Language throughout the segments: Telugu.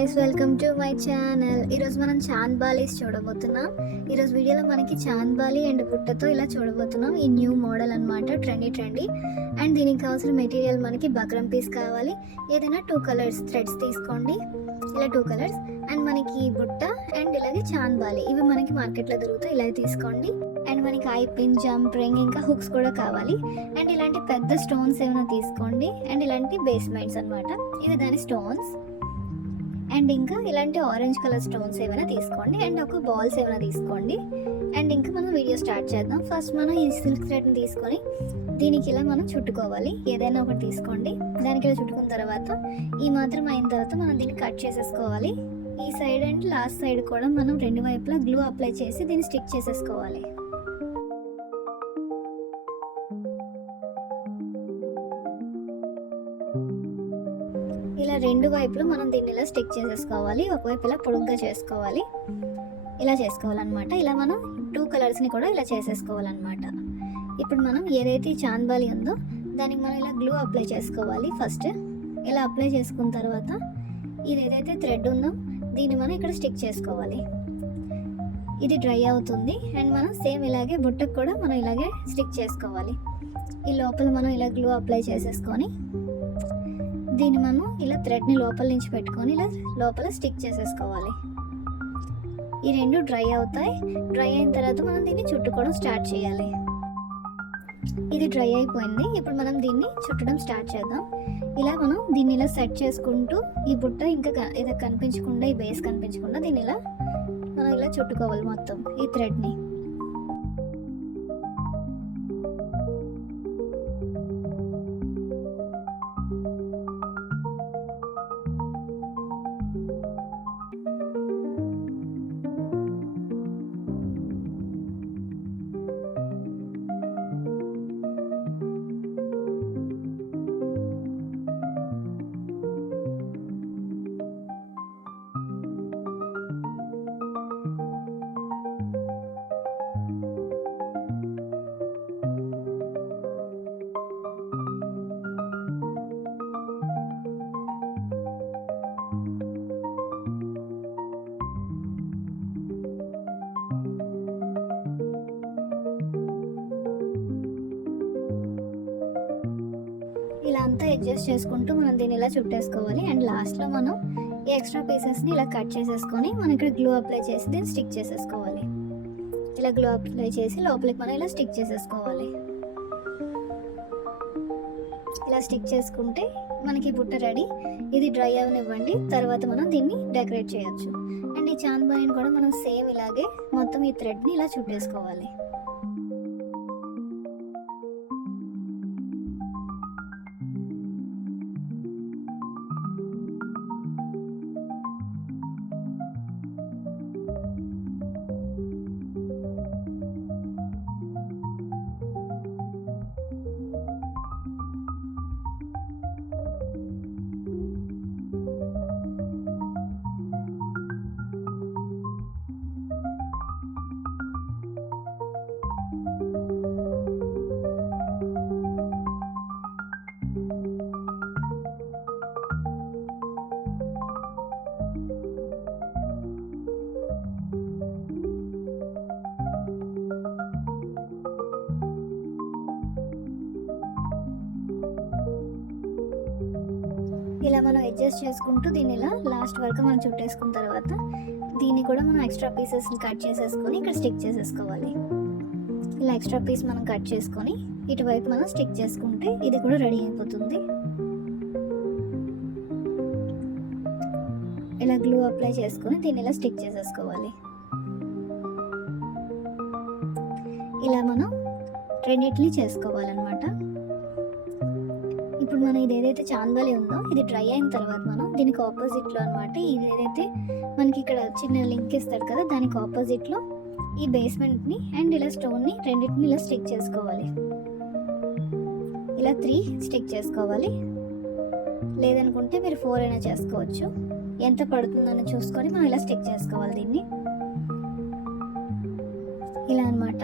Guys, welcome to my channel. ఈరోజు మనం చాంద్ బాలీస్ చూడబోతున్నాం. ఈరోజు వీడియోలో మనకి చాంద్ బాలి అండ్ బుట్టతో ఇలా చూడబోతున్నాం. ఈ న్యూ మోడల్ అనమాట, ట్రెండీ. అండ్ దీనికి కావాల్సిన మెటీరియల్ మనకి బక్రం పీస్ కావాలి. ఏదైనా 2 కలర్స్ థ్రెడ్స్ తీసుకోండి, ఇలా 2 కలర్స్. అండ్ మనకి బుట్ట అండ్ ఇలాగే చాంద్ బాలి, ఇవి మనకి మార్కెట్లో దొరుకుతాయి, ఇలా తీసుకోండి. అండ్ మనకి ఐ పిన్, జంప్ రింగ్, ఇంకా హుక్స్ కూడా కావాలి. అండ్ ఇలాంటి పెద్ద స్టోన్స్ ఏమైనా తీసుకోండి. అండ్ ఇలాంటి బేస్మెంట్స్ అనమాట, ఇవి దాని స్టోన్స్. అండ్ ఇంకా ఇలాంటి ఆరెంజ్ కలర్ స్టోన్స్ ఏమైనా తీసుకోండి. అండ్ ఒక బాల్స్ ఏమైనా తీసుకోండి. అండ్ ఇంకా మనం వీడియో స్టార్ట్ చేద్దాం. ఫస్ట్ మనం ఈ సిల్క్ థ్రెడ్ని తీసుకొని దీనికి ఇలా మనం చుట్టుకోవాలి. ఏదైనా ఒకటి తీసుకోండి, దానికి ఇలా చుట్టుకున్న తర్వాత ఈ మాత్రం అయిన తర్వాత మనం దీన్ని కట్ చేసేసుకోవాలి. ఈ సైడ్ అండ్ లాస్ట్ సైడ్ కూడా మనం 2 వైపులా గ్లూ అప్లై చేసి దీన్ని స్టిక్ చేసేసుకోవాలి. ఇలా 2 వైపులు మనం దీన్ని ఇలా స్టిక్ చేసేసుకోవాలి. ఒకవైపు ఇలా పొడుగ్గా చేసుకోవాలి, ఇలా చేసుకోవాలన్నమాట. ఇలా మనం 2 కలర్స్ని కూడా ఇలా చేసేసుకోవాలన్నమాట. ఇప్పుడు మనం ఏదైతే చాంద్ బాలి ఉందో దానికి మనం ఇలా గ్లూ అప్లై చేసుకోవాలి. ఫస్ట్ ఇలా అప్లై చేసుకున్న తర్వాత ఇది ఏదైతే థ్రెడ్ ఉందో దీన్ని మనం ఇక్కడ స్టిక్ చేసుకోవాలి. ఇది డ్రై అవుతుంది. అండ్ మనం సేమ్ ఇలాగే బుట్టకు కూడా మనం ఇలాగే స్టిక్ చేసుకోవాలి. ఈ లోపల మనం ఇలా గ్లూ అప్లై చేసేసుకొని దీన్ని మనం ఇలా థ్రెడ్ని లోపల నుంచి పెట్టుకొని ఇలా లోపల స్టిక్ చేసేసుకోవాలి. ఈ 2 డ్రై అవుతాయి. డ్రై అయిన తర్వాత మనం దీన్ని చుట్టుకోవడం స్టార్ట్ చేయాలి. ఇది డ్రై అయిపోయింది. ఇప్పుడు మనం దీన్ని చుట్టడం స్టార్ట్ చేద్దాం. ఇలా మనం దీన్ని ఇలా సెట్ చేసుకుంటూ ఈ బుట్ట ఇంకా ఇది కనిపించకుండా, ఈ బేస్ కనిపించకుండా దీన్ని ఇలా మనం ఇలా చుట్టుకోవాలి మొత్తం ఈ థ్రెడ్ని. ఇలా అంతా అడ్జస్ట్ చేసుకుంటూ మనం దీన్ని ఇలా చుట్టేసుకోవాలి. అండ్ లాస్ట్లో మనం ఈ ఎక్స్ట్రా పీసెస్ని ఇలా కట్ చేసేసుకొని మనం ఇక్కడ గ్లూ అప్లై చేసి దీన్ని స్టిక్ చేసేసుకోవాలి. ఇలా గ్లూ అప్లై చేసి లోపలికి మనం ఇలా స్టిక్ చేసేసుకోవాలి. ఇలా స్టిక్ చేసుకుంటే మనకి బుట్ట రెడీ. ఇది డ్రై అవనివ్వండి, తర్వాత మనం దీన్ని డెకరేట్ చేయొచ్చు. అండ్ ఈ చాంద్ బాలిని కూడా మనం సేమ్ ఇలాగే మొత్తం ఈ థ్రెడ్ని ఇలా చుట్టేసుకోవాలి. ఇలా మనం అడ్జస్ట్ చేసుకుంటూ దీన్ని ఇలా లాస్ట్ వరకు మనం చుట్టేసుకున్న తర్వాత దీన్ని కూడా మనం ఎక్స్ట్రా పీసెస్ని కట్ చేసేసుకొని ఇక్కడ స్టిక్ చేసేసుకోవాలి. ఇలా ఎక్స్ట్రా పీస్ మనం కట్ చేసుకొని ఇటువైపు మనం స్టిక్ చేసుకుంటే ఇది కూడా రెడీ అయిపోతుంది. ఇలా గ్లూ అప్లై చేసుకొని దీన్ని ఇలా స్టిక్ చేసేసుకోవాలి. ఇలా మనం రెండింటిని చేసుకోవాలన్నమాట. ఇప్పుడు మనం ఇది ఏదైతే చాంద్ బాలి ఉందో ఇది డ్రై అయిన తర్వాత మనం దీనికి ఆపోజిట్లో అనమాట, ఇది ఏదైతే మనకి ఇక్కడ చిన్న లింక్ ఇస్తాడు కదా దానికి ఆపోజిట్లో ఈ బేస్మెంట్ని అండ్ ఇలా స్టోన్ని రెండింటిని ఇలా స్టిక్ చేసుకోవాలి. ఇలా 3 స్టిక్ చేసుకోవాలి. లేదనుకుంటే మీరు 4 అయినా చేసుకోవచ్చు. ఎంత పడుతుందని చూసుకొని మనం ఇలా స్టిక్ చేసుకోవాలి దీన్ని, ఇలా అనమాట.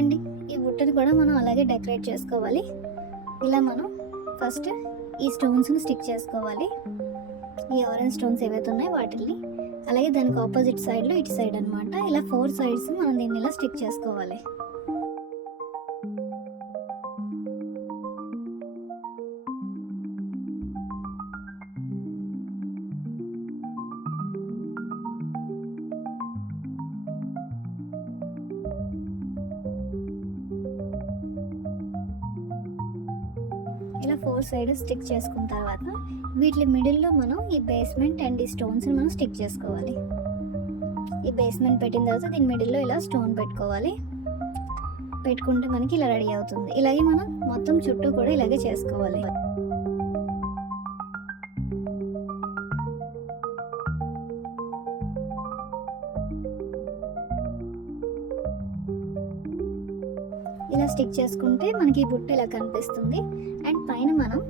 అండ్ ఈ బుట్టని కూడా మనం అలాగే డెకరేట్ చేసుకోవాలి. ఇలా మనం ఫస్ట్ ఈ స్టోన్స్ని స్టిక్ చేసుకోవాలి. ఈ ఆరెంజ్ స్టోన్స్ ఏవైతే ఉన్నాయో వాటిని, అలాగే దానికి ఆపోజిట్ సైడ్లో ఇటు సైడ్ అనమాట, ఇలా 4 సైడ్స్ మనం దీన్ని ఇలా స్టిక్ చేసుకోవాలి. ఇలా 4 సైడ్ స్టిక్ చేసుకున్న తర్వాత వీటి మిడిల్లో మనం ఈ బేస్మెంట్ అండ్ ఈ స్టోన్స్ని మనం స్టిక్ చేసుకోవాలి. ఈ బేస్మెంట్ పెట్టిన తర్వాత దీని మిడిల్లో ఇలా స్టోన్ పెట్టుకోవాలి. పెట్టుకుంటే మనకి ఇలా రెడీ అవుతుంది. ఇలాగే మనం మొత్తం చుట్టూ కూడా ఇలాగే చేసుకోవాలి. ఇలా స్టిక్ చేసుకుంటే మనకి ఈ బుట్ట ఇలా కనిపిస్తుంది. అండ్ పైన మనం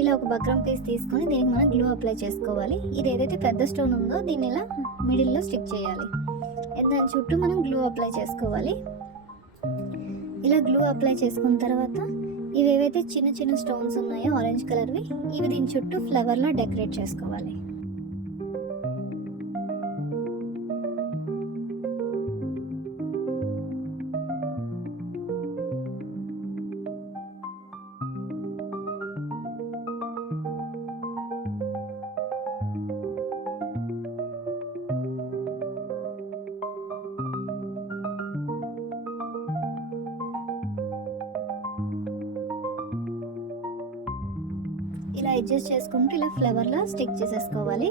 ఇలా ఒక బక్రం పీస్ తీసుకొని దీనికి మనం గ్లూ అప్లై చేసుకోవాలి. ఇది ఏదైతే పెద్ద స్టోన్ ఉందో దీన్ని ఇలా మిడిల్లో స్టిక్ చేయాలి. దాని చుట్టూ మనం గ్లూ అప్లై చేసుకోవాలి. ఇలా గ్లూ అప్లై చేసుకున్న తర్వాత ఇవి ఏవైతే చిన్న చిన్న స్టోన్స్ ఉన్నాయో ఆరెంజ్ కలర్వి, ఇవి దీని చుట్టూ ఫ్లవర్లా డెకరేట్ చేసుకోవాలి. ఇలా అడ్జస్ట్ చేసుకుంటూ ఇలా ఫ్లవర్లా స్టిక్ చేసేసుకోవాలి.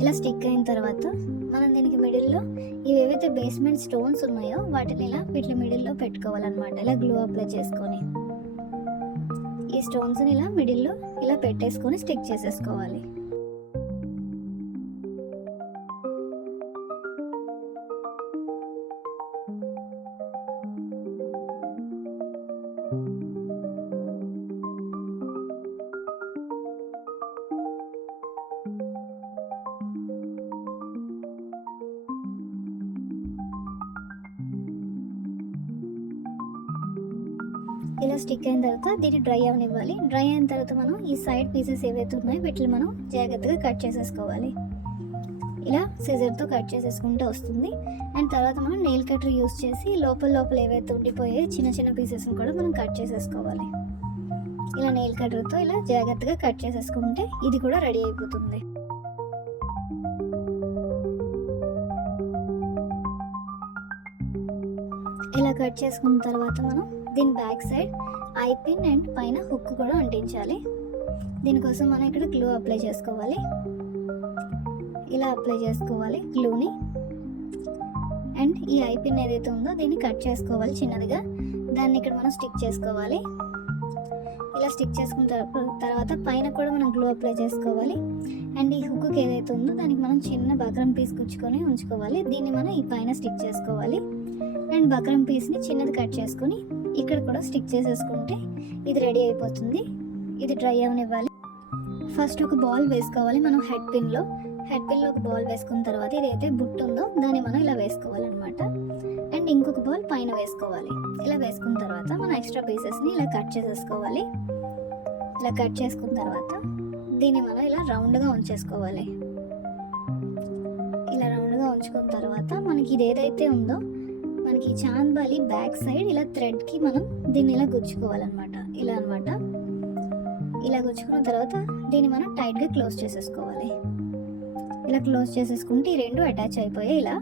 ఇలా స్టిక్ అయిన తర్వాత మనం దీనికి మిడిల్లో ఇవి ఏవైతే బేస్మెంట్ స్టోన్స్ ఉన్నాయో వాటిని ఇలా వీటి మిడిల్లో పెట్టుకోవాలన్నమాట. ఇలా గ్లూ అప్లై చేసుకొని ఈ స్టోన్స్ని ఇలా మిడిల్లో ఇలా పెట్టేసుకొని స్టిక్ చేసేసుకోవాలి. ఇలా స్టిక్ అయిన తర్వాత దీన్ని డ్రై అవనివ్వాలి. డ్రై అయిన తర్వాత మనం ఈ సైడ్ పీసెస్ ఏవైతే ఉన్నాయో వీటిని మనం జాగ్రత్తగా కట్ చేసేసుకోవాలి. ఇలా సిజర్తో కట్ చేసేసుకుంటే వస్తుంది. అండ్ తర్వాత మనం నెయిల్ కటర్ యూస్ చేసి లోపల ఏవైతే ఉండిపోయాయో చిన్న చిన్న పీసెస్ని కూడా మనం కట్ చేసేసుకోవాలి. ఇలా నెయిల్ కటర్తో ఇలా జాగ్రత్తగా కట్ చేసేసుకుంటే ఇది కూడా రెడీ అయిపోతుంది. ఇలా కట్ చేసుకున్న తర్వాత మనం దీని back side I pin and పైన హుక్ కూడా అంటించాలి. దీనికోసం మనం ఇక్కడ గ్లూ అప్లై చేసుకోవాలి. ఇలా అప్లై చేసుకోవాలి గ్లూని. అండ్ ఈ ఐ పిన్ ఏదైతే ఉందో దీన్ని కట్ చేసుకోవాలి చిన్నదిగా. దాన్ని ఇక్కడ మనం స్టిక్ చేసుకోవాలి. ఇలా స్టిక్ చేసుకున్న తర్వాత పైన కూడా మనం గ్లూ అప్లై చేసుకోవాలి. అండ్ ఈ హుక్కి ఏదైతే ఉందో దానికి మనం చిన్న బక్రం పీస్ గుచ్చుకొని ఉంచుకోవాలి. దీన్ని మనం ఈ పైన స్టిక్ చేసుకోవాలి. అండ్ బక్రం పీస్ని చిన్నది కట్ చేసుకొని ఇక్కడ కూడా స్టిక్ చేసేసుకుంటే ఇది రెడీ అయిపోతుంది. ఇది డ్రై అవనివ్వాలి. ఫస్ట్ ఒక బాల్ వేసుకోవాలి మనం హెడ్ పిన్లో ఒక బాల్ వేసుకున్న తర్వాత ఇదైతే బుట్ట ఉందో దాన్ని మనం ఇలా వేసుకోవాలన్నమాట. అండ్ ఇంకొక బాల్ పైన వేసుకోవాలి. ఇలా వేసుకున్న తర్వాత మనం ఎక్స్ట్రా పీసెస్ని ఇలా కట్ చేసేసుకోవాలి. ఇలా కట్ చేసుకున్న తర్వాత దీన్ని మనం ఇలా రౌండ్గా ఉంచేసుకోవాలి. ఇలా రౌండ్గా ఉంచుకున్న తర్వాత మనకి ఇది ఏదైతే ఉందో మనకి చాంద్బాలి బ్యాక్ సైడ్ ఇలా థ్రెడ్కి మనం దీన్ని ఇలా గుచ్చుకోవాలన్నమాట. ఇలా అనమాట. ఇలా గుచ్చుకున్న తర్వాత దీన్ని మనం టైట్గా క్లోజ్ చేసేసుకోవాలి. ఇలా క్లోజ్ చేసేసుకుంటే ఈ రెండు అటాచ్ అయిపోయాయి ఇలా.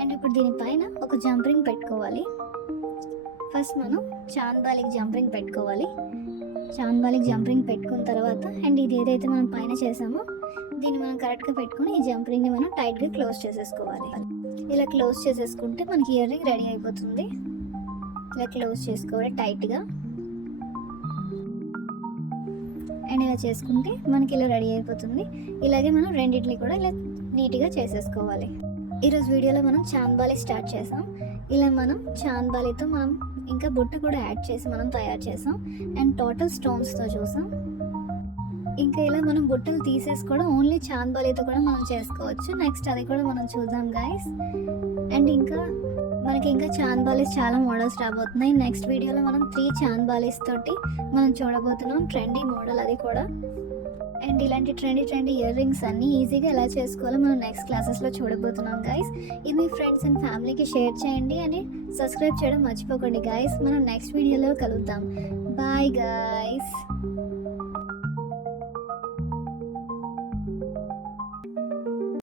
అండ్ ఇప్పుడు దీనిపైన ఒక జంపరింగ్ పెట్టుకోవాలి. ఫస్ట్ మనం చాంద్బాలికి జంపరింగ్ పెట్టుకోవాలి. చాంద్బాలికి జంపరింగ్ పెట్టుకున్న తర్వాత అండ్ ఇది ఏదైతే మనం పైన చేసామో దీన్ని మనం కరెక్ట్గా పెట్టుకొని ఈ జంపరింగ్ని మనం టైట్గా క్లోజ్ చేసేసుకోవాలి. ఇలా క్లోజ్ చేసేసుకుంటే మనకి ఇయర్ రింగ్ రెడీ అయిపోతుంది. ఇలా క్లోజ్ చేసుకోవాలి టైట్గా. అండ్ ఇలా చేసుకుంటే మనకి ఇలా రెడీ అయిపోతుంది. ఇలాగే మనం రెండింటిని కూడా ఇలా నీట్గా చేసేసుకోవాలి. ఈరోజు వీడియోలో మనం చాంద్బాలి స్టార్ట్ చేసాం. ఇలా మనం చాంద్బాలితో మనం ఇంకా బుట్ట కూడా యాడ్ చేసి మనం తయారు చేసాం. అండ్ టోటల్ స్టోన్స్తో చూసాం. ఇంకా ఇలా మనం బుట్టలు తీసేసి కూడా ఓన్లీ చాంద్బాలితో కూడా మనం చేసుకోవచ్చు. నెక్స్ట్ అది కూడా మనం చూద్దాం గైస్. అండ్ ఇంకా మనకి ఇంకా చాంద్బాలీస్ చాలా మోడల్స్ రాబోతున్నాయి. నెక్స్ట్ వీడియోలో మనం 3 చాంద్బాలీస్ తోటి మనం చూడబోతున్నాం ట్రెండీ మోడల్ అది కూడా. అండ్ ఇలాంటి ట్రెండీ ఇయర్ రింగ్స్ అన్నీ ఈజీగా ఎలా చేసుకోవాలో మనం నెక్స్ట్ క్లాసెస్లో చూడబోతున్నాం గైస్. ఇది మీ ఫ్రెండ్స్ అండ్ ఫ్యామిలీకి షేర్ చేయండి అని సబ్స్క్రైబ్ చేయడం మర్చిపోకండి గైస్. మనం నెక్స్ట్ వీడియోలో కలుద్దాం. Bye guys.